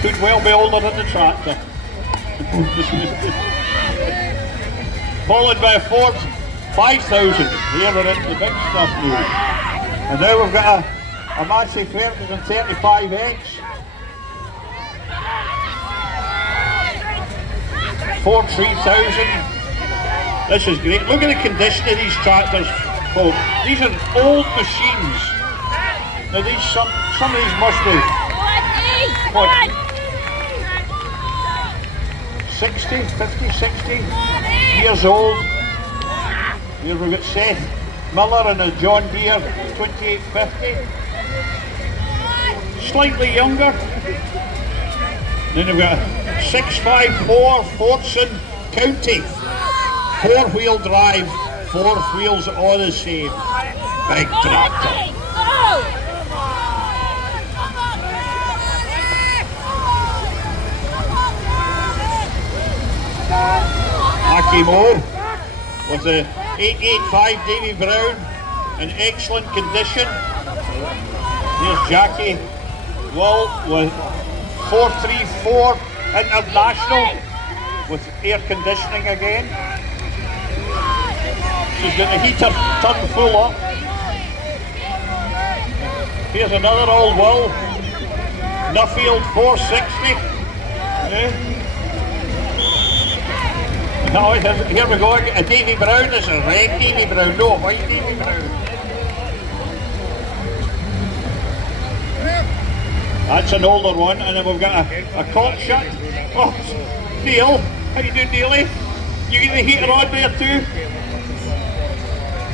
Could well be older than the tractor. Followed by a Ford 5000. Here we're into the big stuff now. And now we've got a Massey Ferguson 35X. Ford 3000. This is great. Look at the condition of these tractors, folks. These are old machines. Now these, some of these must be, what, 60, 50, 60 years old. Here we've got Seth Miller and a John Deere 2850. Slightly younger. Then we've got a 654 Fordson County. 4-wheel drive, 4 wheels all the same. Big tractor. Aki Moore with the 885 Davy Brown in excellent condition. Here's Jackie Wall with 434 International with air conditioning again. She's got the heater turned full up. Here's another old Will. Nuffield 460. No, here we go, a Davy Brown. This is a red Davy Brown, no, a white Davy Brown. That's an older one, and then we've got a cock shut. Oh, Neil, how you doing, Neely? You get the heater on there too?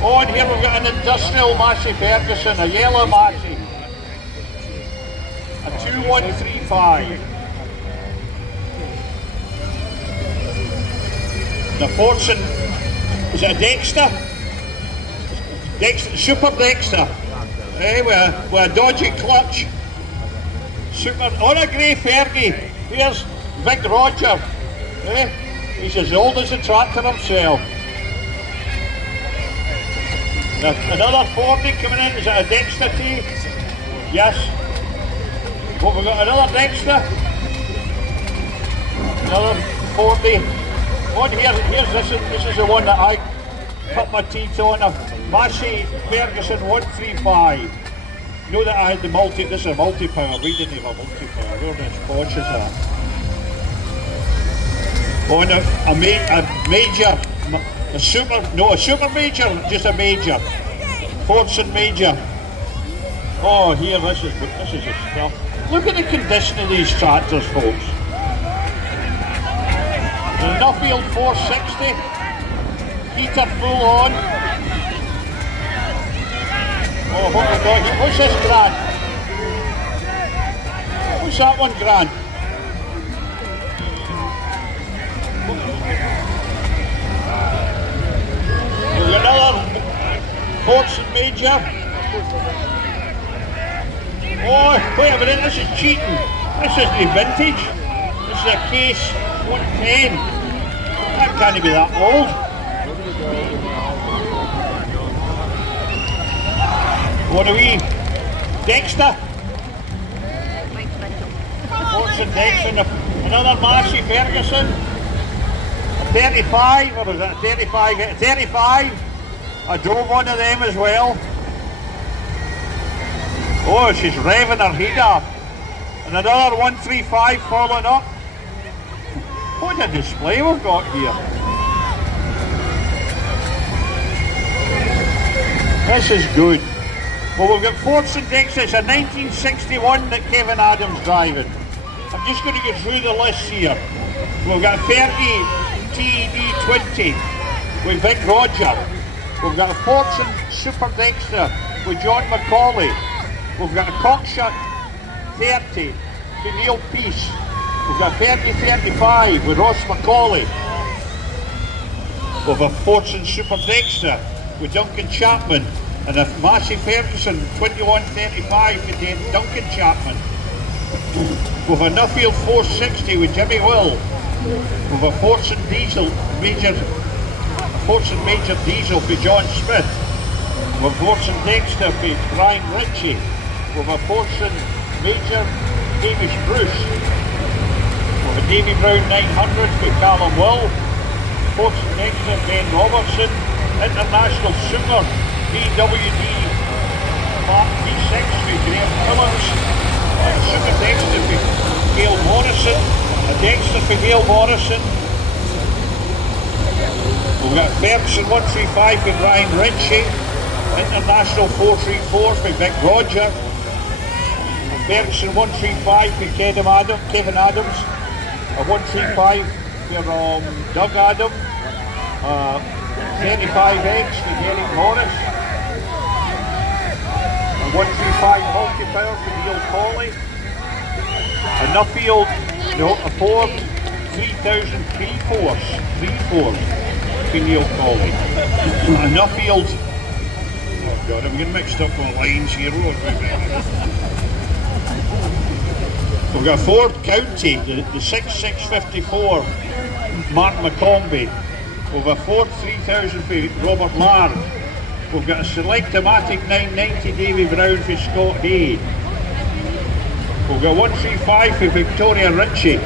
Oh, and here we've got an industrial Massey Ferguson, a yellow Massey. A 2135. The Fordson, is it a Dexter? Super Dexter. With a dodgy clutch. Super, on a grey Fergie. Here's Vic Roger. He's as old as the tractor himself. Another 40 coming in. Is it a Dexter T? Yes. What, we got another Dexter? Another 40. Oh, here's this is the one that I cut my teeth on. A Massey Ferguson 135. You know that I had the this is a multi-power. We didn't have a multi-power. Where this Bosch is that? On a major, a super major, just a major. Fordson major. Oh, here, this is the stuff. Look at the condition of these tractors, folks. The Nuffield 460, heater full on. Oh, what we got here? What's this Grant? What's that one, Grant? There's another Fordson Major. Oh, wait a minute, this is cheating. This isn't the vintage. This is a case 110. That can't be that old. What are we? Dexter? Fordson Dexter. Another Massey Ferguson. A 35, or was it a 35? 35. I drove one of them as well. Oh, she's revving her heat up. And another 135 following up. What a display we've got here. This is good. Well, we've got Fordson Dexter. It's a 1961 that Kevin Adams driving. I'm just going to go through the list here. We've got a Fergie TD20 with Vic Roger. We've got a Fordson Super Dexter with John McCauley. We've got a Cockshut 30 to Neil Peace. We've got a Fergie 35 with Ross McCauley. We've a Fordson Super Dexter with Duncan Chapman. And a Massey Ferguson 2135 with Duncan Chapman. With a Nuffield 460 with Jimmy Will. With a Fordson Major Diesel for John Smith. With a Fordson Dexter for Brian Ritchie. With a Fordson Major Hamish Bruce. The Davy Brown 900 for Callum Will. Fortune Dexter Ben Robertson. International Super BWD Mark V6 for Graham Phillips. Super Dexter for Gail Morrison. A Dexter for Gail Morrison. We've got Ferguson 135 for Brian Ritchie. International 434 for Vic Roger. Ferguson 135 for Kevin Adams. A 135 for Doug Adam. 35X for Derek Morris. A 135 multi-power for Neil Colley. A Nuffield, a Ford 3000 3-force for Neil Colley. A Nuffield, oh god, I'm getting mixed up on lines here. We've got Ford County, the 6654 Mark McCombie. We've got a Ford 3000 for Robert Laird. We've got a Select-O-Matic 990 Davy Brown for Scott Hay. We've got 135 for Victoria Ritchie.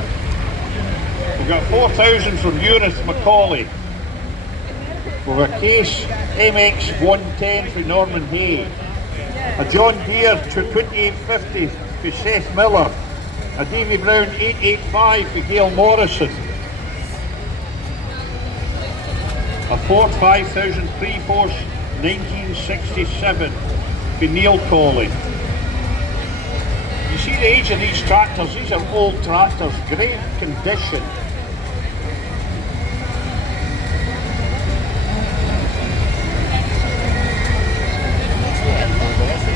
We've got 4000 from Urith Macaulay. We've got a Case MX 110 for Norman Hay. A John Deere 2850 for Seth Miller. A Davy Brown 885 for Gail Morrison. A Ford 5000 3-force 1967 for Neil Colley. You see the age of these tractors, these are old tractors, great condition.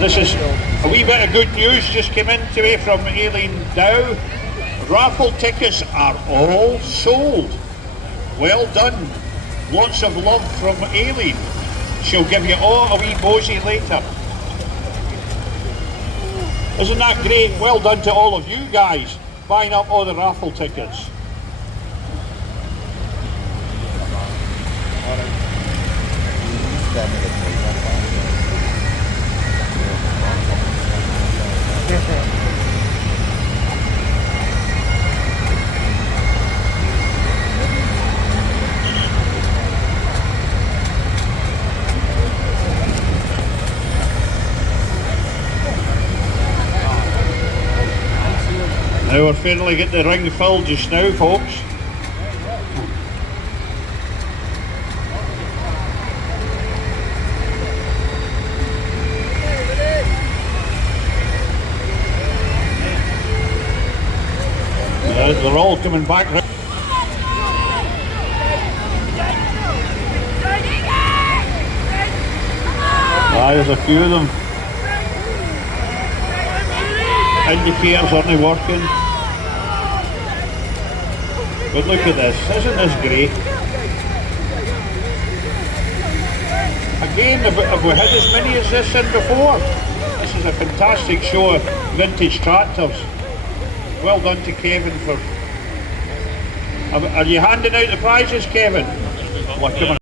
This is a wee bit of good news just came in today from Aileen Dow. Raffle tickets are all sold. Well done. Lots of love from Aileen. She'll give you all a wee mosey later. Isn't that great? Well done to all of you guys buying up all the raffle tickets. Now we're finally getting the ring filled just now, folks. They're all coming back. There's a few of them. Indicators aren't working. But look at this, isn't this great? Again, have we had as many as this in before? This is a fantastic show of vintage tractors. Well done to Kevin for... Are you handing out the prizes, Kevin? Well, come on.